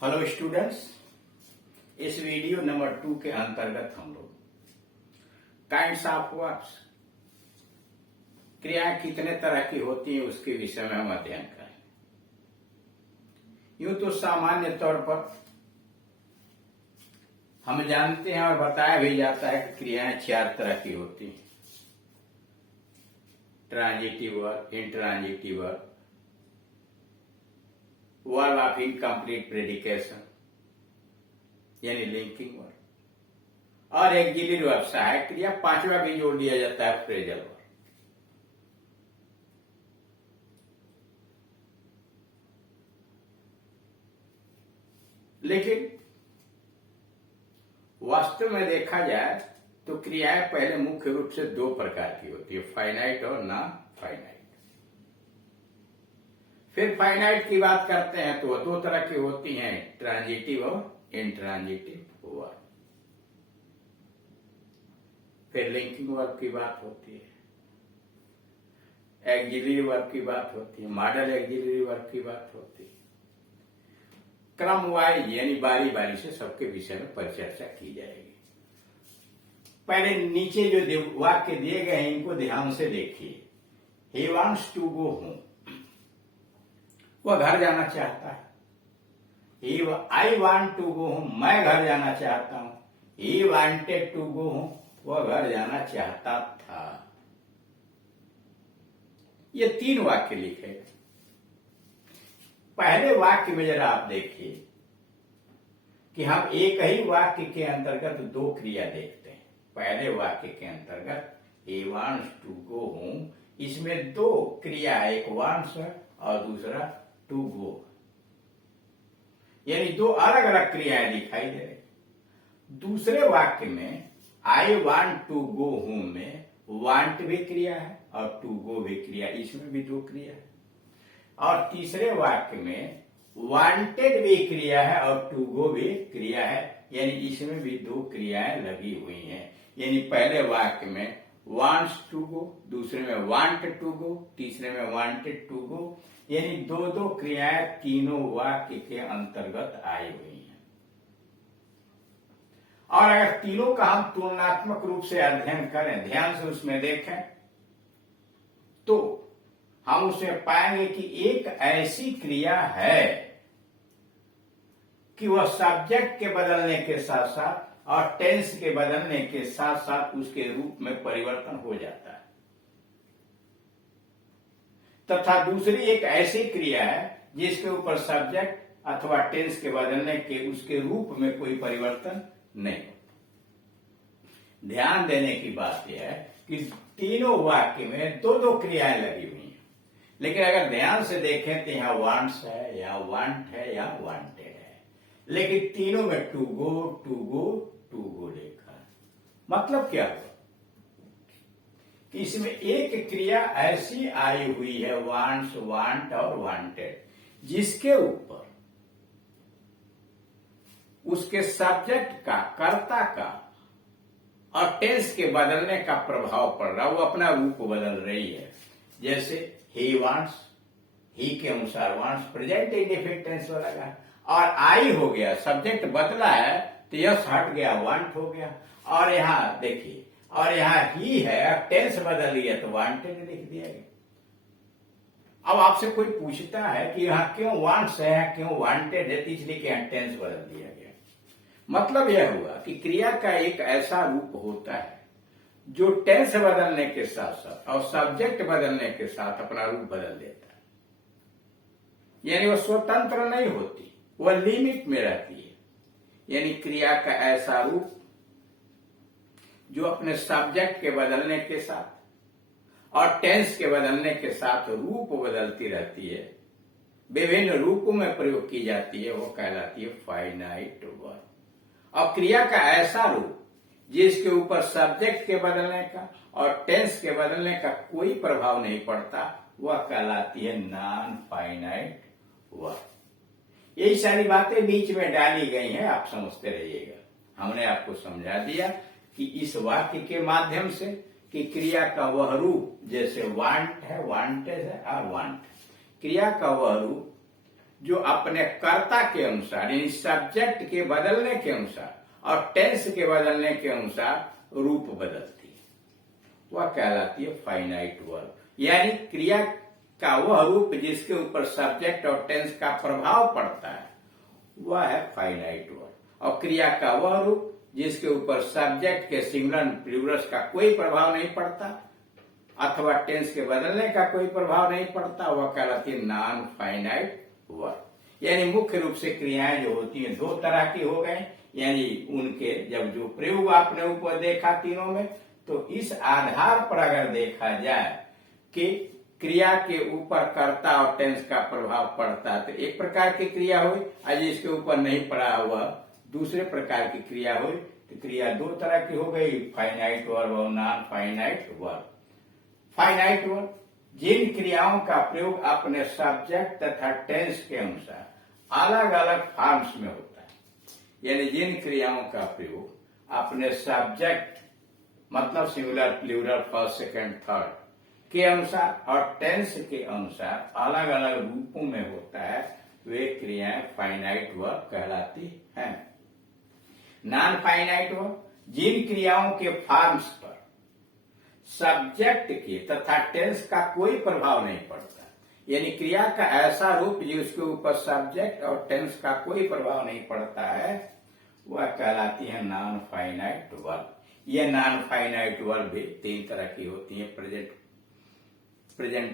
Hello students, इस video number 2 के अंतर्गत हम लोग काइंड्स ऑफ वर्ब्स, क्रियाएं कितने तरह की होती हैं उसके विषय में हम अध्ययन करेंगे। यूं तो सामान्य तौर पर हम जानते हैं और बताया भी जाता है कि क्रियाएं 4 तरह की होती हैं। Transitive verb, intransitive verb, verb of incomplete predication यानी लिंकिंग वर्ब, और एक्सिलरी वर्ब सहायक क्रिया, 5वां भी जोड़ दिया जाता है फ्रेजल वर्ब। लेकिन वास्तव में देखा जाए तो क्रियाएं पहले मुख्य रूप से 2 प्रकार की होती है, फाइनाइट और नॉन फाइनाइट। फिर फाइनाइट की बात करते हैं तो 2 तरह की होती हैं, ट्रांजिटिव और इंट्रांजिटिव वर्ब। फिर लिंकिंग वर्ब की बात होती है, एक्सिलरी वर्ब की बात होती है, मॉडल एक्सिलरी वर्ब की बात होती है। क्रम वाइज यानी बारी बारी से सबके विषय में परिचर्चा की जाएगी। पहले नीचे जो वाक्य दिए गए हैं इनको ध्यान से देखिए। He wants to go home, वह घर जाना चाहता है। I want to go home, मैं घर जाना चाहता हूं। He wanted to go home, वह घर जाना चाहता था। ये 3 वाक्य लिखे। पहले वाक्य में जरा आप देखिए कि हम एक ही वाक्य के अंतर्गत 2 क्रिया देखते हैं। पहले वाक्य के अंतर्गत he wants to go home, इसमें 2 क्रिया है, एक वांट्स और दूसरा टू गो, यानी 2 अलग अलग क्रियाएं दिखाई दे रही। दूसरे वाक्य में I want to go home में वांट भी क्रिया है और टू गो भी क्रिया, इसमें भी 2 क्रिया है। और तीसरे वाक्य में वांटेड भी क्रिया है और टू गो भी क्रिया है, यानी इसमें भी 2 क्रियाएं लगी हुई हैं। यानी पहले वाक्य में वांट्स टू गो, दूसरे में वांट टू गो, तीसरे में वांटेड टू गो, यानी 2 क्रियाएं तीनों वाक्य के अंतर्गत आई हुई हैं। और अगर तीनों का हम तुलनात्मक रूप से अध्ययन करें, ध्यान से उसमें देखें, तो हम उसमें पाएंगे कि एक ऐसी क्रिया है कि वह सब्जेक्ट के बदलने के साथ साथ और टेंस के बदलने के साथ साथ उसके रूप में परिवर्तन हो जाता है, तथा दूसरी एक ऐसी क्रिया है जिसके ऊपर सब्जेक्ट अथवा टेंस के बदलने के उसके रूप में कोई परिवर्तन नहीं होता। ध्यान देने की बात यह है कि तीनों वाक्य में 2 क्रियाएं लगी हुई हैं, लेकिन अगर ध्यान से देखें तो यहां वांट्स है या वांट है या वांटेड है, लेकिन तीनों में to go to go to go लिखा है। मतलब क्या हुआ कि इसमें एक क्रिया ऐसी आई हुई है, वांट्स, वांट और वांटेड, जिसके ऊपर उसके सब्जेक्ट का, कर्ता का और टेंस के बदलने का प्रभाव पड़ रहा, वो अपना रूप बदल रही है। जैसे ही वांट्स, ही के अनुसार वांट्स प्रेजेंट इंडेफिनिट टेंस हो लगा, और आई हो गया, सब्जेक्ट बदला है तो यस हट गया, वांट हो गया। और यहां देखिए, और यहां ही है, टेंस बदल लिया तो वांटेड लिख दिया गया। अब आपसे कोई पूछता है कि यहां क्यों वांट्स है, क्यों वांटेड है, तो इसलिए कि यहां टेंस बदल दिया गया। मतलब यह हुआ कि क्रिया का एक ऐसा रूप होता है जो टेंस बदलने के साथ साथ और सब्जेक्ट बदलने के साथ अपना रूप बदल देता है, यानी वह स्वतंत्र नहीं होती, वह लिमिट में रहती है। यानी क्रिया का ऐसा रूप जो अपने सब्जेक्ट के बदलने के साथ और टेंस के बदलने के साथ रूप बदलती रहती है, विभिन्न रूपों में प्रयोग की जाती है, वो कहलाती है फाइनाइट वर्ब। और क्रिया का ऐसा रूप जिसके ऊपर सब्जेक्ट के बदलने का और टेंस के बदलने का कोई प्रभाव नहीं पड़ता, वह कहलाती है नॉन फाइनाइट वर्ब। यही सारी बातें बीच में डाली गई हैं, आप समझते रहिएगा। हमने आपको समझा दिया कि इस वाक्य के माध्यम से कि क्रिया का वह रूप, जैसे वांट है, वांटेड है और वांट, क्रिया का वह रूप जो अपने कर्ता के अनुसार यानी सब्जेक्ट के बदलने के अनुसार और टेंस के बदलने के अनुसार रूप बदलती है, वह कहलाती है फाइनाइट वर्ब। यानी क्रिया का वह रूप जिसके ऊपर सब्जेक्ट और टेंस का प्रभाव पड़ता है वह है फाइनाइट वर्ब, और क्रिया का वह रूप जिसके ऊपर सब्जेक्ट के सिंगुलर प्लूरल का कोई प्रभाव नहीं पड़ता अथवा टेंस के बदलने का कोई प्रभाव नहीं पड़ता, वह कहलाती है नॉन फाइनाइट वर्ब। यानी मुख्य रूप से क्रियाएं जो होती हैं दो तरह की हो गए, यानी उनके जब जो प्रयोग आपने ऊपर देखा तीनों में, तो इस आधार पर अगर देखा जाए कि क्रिया के ऊपर कर्ता और टेंस का प्रभाव पड़ता है तो एक प्रकार की क्रिया हुई, आज इसके ऊपर नहीं पड़ा हुआ दूसरे प्रकार की क्रिया हुई। तो क्रिया दो तरह की हो गई, फाइनाइट वर्ब और non finite verb. Finite verb जिन क्रियाओं का प्रयोग अपने सब्जेक्ट तथा टेंस के अनुसार अलग अलग फॉर्म्स में होता है, यानी जिन क्रियाओं का प्रयोग अपने सब्जेक्ट मतलब singular plural first second third के अनुसार और टेंस के अनुसार अलग अलग रूपों में होता है, वे क्रियाएं फाइनाइट वर्ब कहलाती हैं। नॉन फाइनाइट वर्ब जिन क्रियाओं के फॉर्म्स पर सब्जेक्ट के तथा टेंस का कोई प्रभाव नहीं पड़ता, यानी क्रिया का ऐसा रूप जिसके ऊपर सब्जेक्ट और टेंस का कोई प्रभाव नहीं पड़ता है, वह कहलाती है नॉन फाइनाइट वर्ब। यह नॉन फाइनाइट वर्ब भी तीन तरह की होती है, प्रेजेंट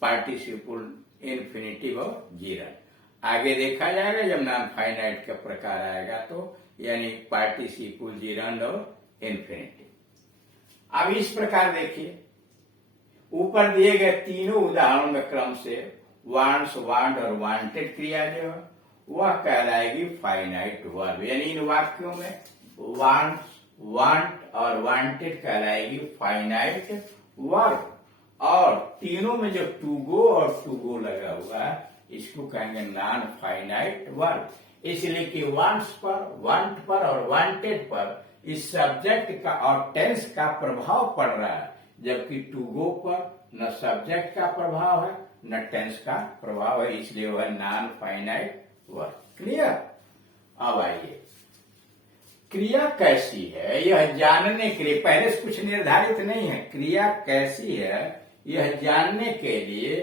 पार्टिसिपल, इन्फिनिटिव और जीरंड। आगे देखा जाएगा जब नॉन फाइनाइट का प्रकार आएगा तो, यानी पार्टिसिपल, जीरंड और इन्फिनिटिव। अब इस प्रकार देखिए ऊपर दिए गए तीनों उदाहरणों में क्रम से वांट्स, वांट और वांटेड क्रिया जो है वह कहलाएगी फाइनाइट वर्ब। यानी इन वाक्यों में वांट्स, वांट और वांटेड कहलाएगी फाइनाइट वर्ब, और तीनों में जो टू गो और टू गो लगा हुआ है इसको कहेंगे नॉन फाइनाइट वर्ब। इसलिए कि वांट्स पर, वांट पर और वांटेड पर इस सब्जेक्ट का और टेंस का प्रभाव पड़ रहा है, जबकि टू गो पर न सब्जेक्ट का प्रभाव है न टेंस का प्रभाव है, इसलिए वह नॉन फाइनाइट वर्ब। क्लियर? अब आइए क्रिया कैसी है यह जानने के लिए, पहले से कुछ निर्धारित नहीं है, क्रिया कैसी है यह जानने के लिए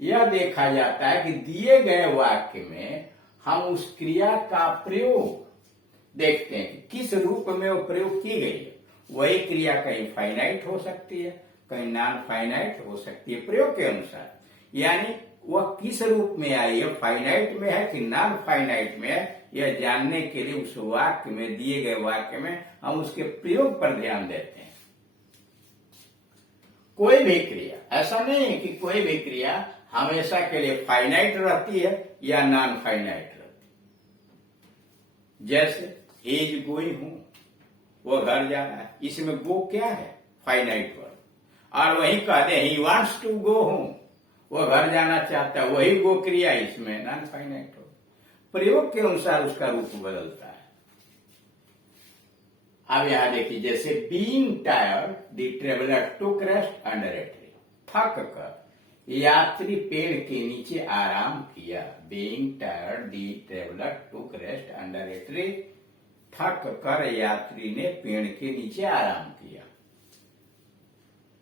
यह देखा जाता है कि दिए गए वाक्य में हम उस क्रिया का प्रयोग देखते हैं कि किस रूप में वो प्रयोग की गई है। वही क्रिया कहीं फाइनाइट हो सकती है, कहीं नॉन फाइनाइट हो सकती है प्रयोग के अनुसार, यानी वह किस रूप में आई है, फाइनाइट में है कि नॉन फाइनाइट में है, यह जानने के लिए उस वाक्य में, दिए गए वाक्य में हम उसके प्रयोग पर ध्यान देते हैं। कोई भी क्रिया, ऐसा नहीं है कि कोई भी क्रिया हमेशा के लिए फाइनाइट रहती है या नॉन फाइनाइट रहती है। जैसे इज गोइंग हूं, वो घर जा रहा है, इसमें गो क्या है, फाइनाइट वर्ब, और वही कहते हैं he wants to go home, वो घर जाना चाहता है, वही गो क्रिया इसमें नॉन फाइनाइट वर्ब। प्रयोग के अनुसार उसका रूप बदलता है। अब यहां देखिए जैसे being tired the traveller took rest under a tree, थक कर यात्री पेड़ के नीचे आराम किया। Being tired the traveller took rest under a tree, थक कर यात्री ने पेड़ के नीचे आराम किया।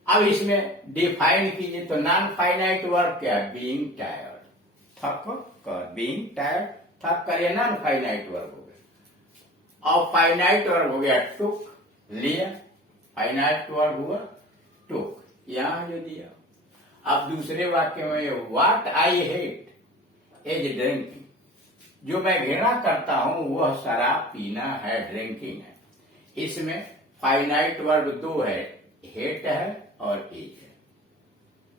अब इसमें डिफाइन कीजिए तो नॉन फाइनाइट वर्ब क्या है, बीइंग टायर्ड, थक कर, बीइंग टायर्ड, थक कर, ये नॉन फाइनाइट वर्ब हो गया। और फाइनाइट वर्ब हो गया टुक, लिया, फाइनाइट वर्ब हुआ टुक, यहां जो दिया। अब दूसरे वाक्य में what I hate is drinking, जो मैं घृणा करता हूं वह शराब पीना है, ड्रिंकिंग है। इसमें फाइनाइट वर्ब दो है, हेट है और इज है।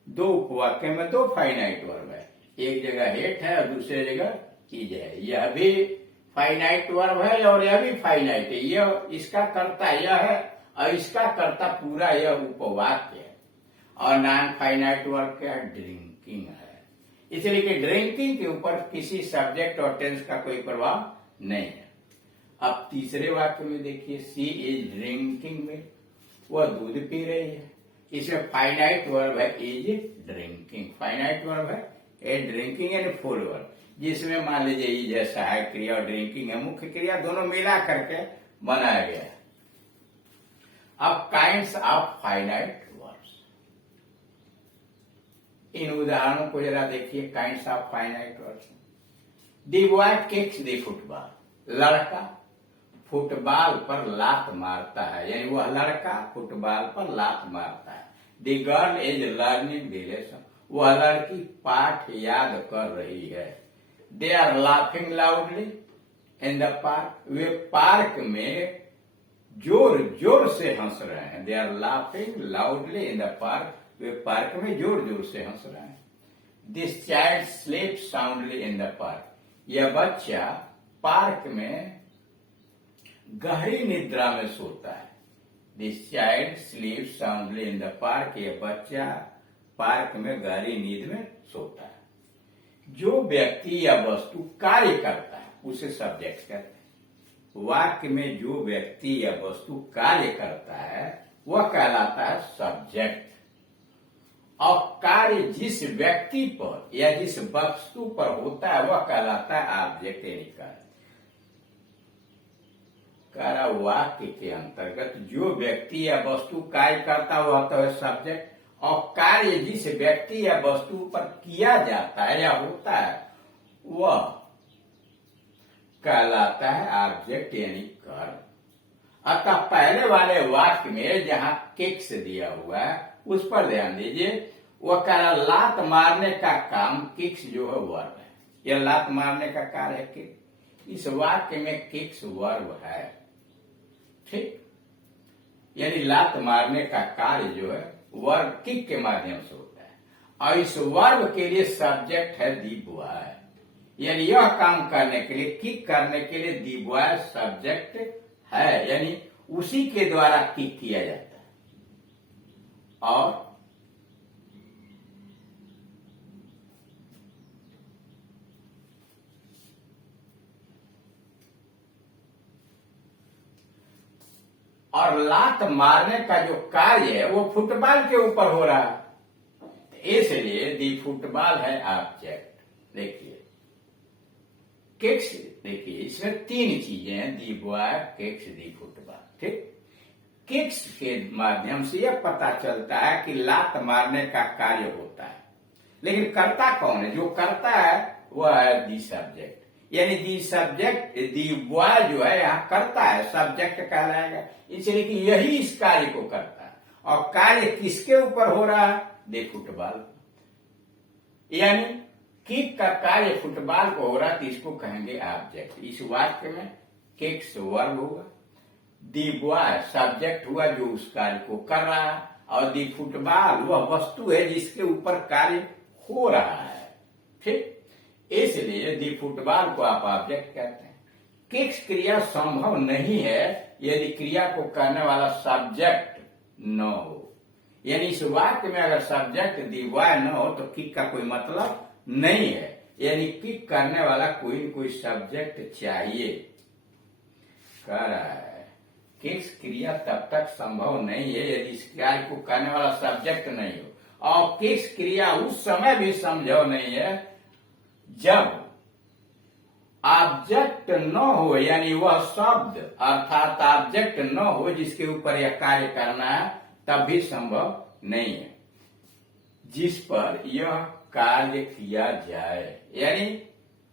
दो उपवाक्य में दो फाइनाइट वर्ब है, एक जगह हेट है और दूसरी जगह इज है। यह भी फाइनाइट वर्ब है और यह भी फाइनाइट है, यह इसका कर्ता यह है और इसका कर्ता पूरा यह उपवाक्य है। और नॉन फाइनाइट वर्ब क्या है, ड्रिंकिंग है। इसलिए कि ड्रिंकिंग के ऊपर किसी सब्जेक्ट और टेंस का कोई प्रभाव नहीं है। अब तीसरे वाक्य में देखिए सी इज ड्रिंकिंग में, वह दूध पी रही है। इसमें फाइनाइट वर्ब है इज ड्रिंकिंग, फाइनाइट वर्ब है ए ड्रिंकिंग यानी फुल वर्ब। जिसमें मान लीजिए ये जैसा है क्रिया और ड्रिंकिंग है, मुख्य क्रिया दोनों मिला करके बनाया गया है। अब काइंड्स ऑफ फाइनाइट वर्ब्स, इन उदाहरणों को जरा देखिए। Kinds of finite verbs, the boy kicks the football, लड़का फुटबॉल पर लात मारता है, यानी वह लड़का फुटबॉल पर लात मारता है। The girl is learning the lesson, वह लड़की पाठ याद कर रही है। They are laughing loudly in the park, वे पार्क में जोर जोर से हंस रहे हैं। They are laughing loudly in the park, वे पार्क में जोर जोर से हंस रहे हैं। This child sleep soundly in the park, यह बच्चा पार्क में गहरी निद्रा में सोता है। This child sleep soundly in the park, यह बच्चा पार्क में गहरी नींद में सोता है। जो व्यक्ति या वस्तु कार्य करता है उसे सब्जेक्ट कहते हैं। वाक्य में जो व्यक्ति या वस्तु कार्य करता है वह कहलाता है सब्जेक्ट, और कार्य जिस व्यक्ति पर या जिस वस्तु पर होता है वह कहलाता है ऑब्जेक्ट, यानी कार्य। वाक्य के अंतर्गत जो व्यक्ति या वस्तु कार्य करता वह तो है सब्जेक्ट, और कार्य जिस व्यक्ति या वस्तु पर किया जाता है या होता है वह कहलाता है ऑब्जेक्ट, यानी कर्म। अतः पहले वाले वाक्य में जहां किक्स दिया हुआ है उस पर ध्यान दीजिए। वह कह रहा लात मारने का काम, किक्स जो है वर्ब है, यह लात मारने का कार्य है किक। इस वाक्य में किक्स वर्ब है, ठीक, यानी लात मारने का कार्य जो है वर्ब किक के माध्यम से होता है, और इस वर्ब के लिए सब्जेक्ट है दी बॉय, यानी यह काम करने के लिए, किक करने के लिए दी बॉय सब्जेक्ट है, यानी उसी के द्वारा किक किया जाता है। और लात मारने का जो कार्य है वो फुटबॉल के ऊपर हो रहा है, इसलिए दी फुटबॉल है ऑब्जेक्ट। देखिए किक्स, देखिए इसमें तीन चीजें हैं, दी बॉय, किक्स, दी फुटबॉल, ठीक। किक्स के माध्यम से यह पता चलता है कि लात मारने का कार्य होता है, लेकिन करता कौन है? जो करता है वह है दी सब्जेक्ट, यानी दी सब्जेक्ट, दी बॉय जो है यहाँ करता है, सब्जेक्ट कहलाएगा, इसलिए कि यही इस कार्य को करता है। और कार्य किसके ऊपर हो रहा है? दी फुटबॉल, यानी किक का कार्य फुटबॉल को हो रहा है, तो इसको कहेंगे ऑब्जेक्ट। इस वाक्य में किक्स वर्ब हुआ, दी बॉय सब्जेक्ट हुआ जो उस कार्य को कर रहा है, और दी फुटबॉल वह वस्तु है जिसके ऊपर कार्य हो रहा है, ठीक। इसलिए दी फुटबॉल को आप ऑब्जेक्ट कहते हैं। किक्स क्रिया संभव नहीं है यदि क्रिया को करने वाला सब्जेक्ट न हो, यानी इस वाक्य में अगर सब्जेक्ट दी बॉय न हो तो किक का कोई मतलब नहीं है, यानी किक करने वाला कोई न कोई सब्जेक्ट चाहिए। कह रहा है किक्स क्रिया तब तक संभव नहीं है यदि इस कार्य को करने वाला सब्जेक्ट नहीं हो, और किक्स क्रिया उस समय भी संभव नहीं है जब ऑब्जेक्ट न हो, यानी वह शब्द अर्थात ऑब्जेक्ट न हो जिसके ऊपर यह कार्य करना है, तब भी संभव नहीं है जिस पर यह कार्य किया जाए। यानी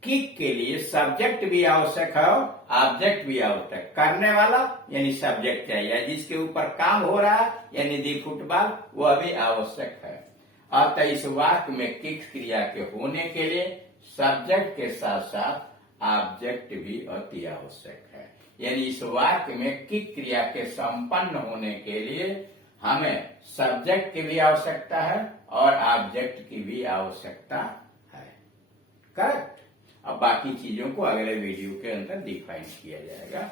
किक के लिए सब्जेक्ट भी आवश्यक है और ऑब्जेक्ट भी आवश्यक, करने वाला यानी सब्जेक्ट चाहिए, जिसके ऊपर काम हो रहा है यानी दी फुटबॉल वह भी आवश्यक है। अतः इस वाक्य में किक क्रिया के होने के लिए सब्जेक्ट के साथ साथ ऑब्जेक्ट भी अति आवश्यक है, यानी इस वाक्य में किक क्रिया के संपन्न होने के लिए हमें सब्जेक्ट की भी आवश्यकता है और ऑब्जेक्ट की भी आवश्यकता है, करेक्ट। अब बाकी चीजों को अगले वीडियो के अंदर डिफाइन किया जाएगा।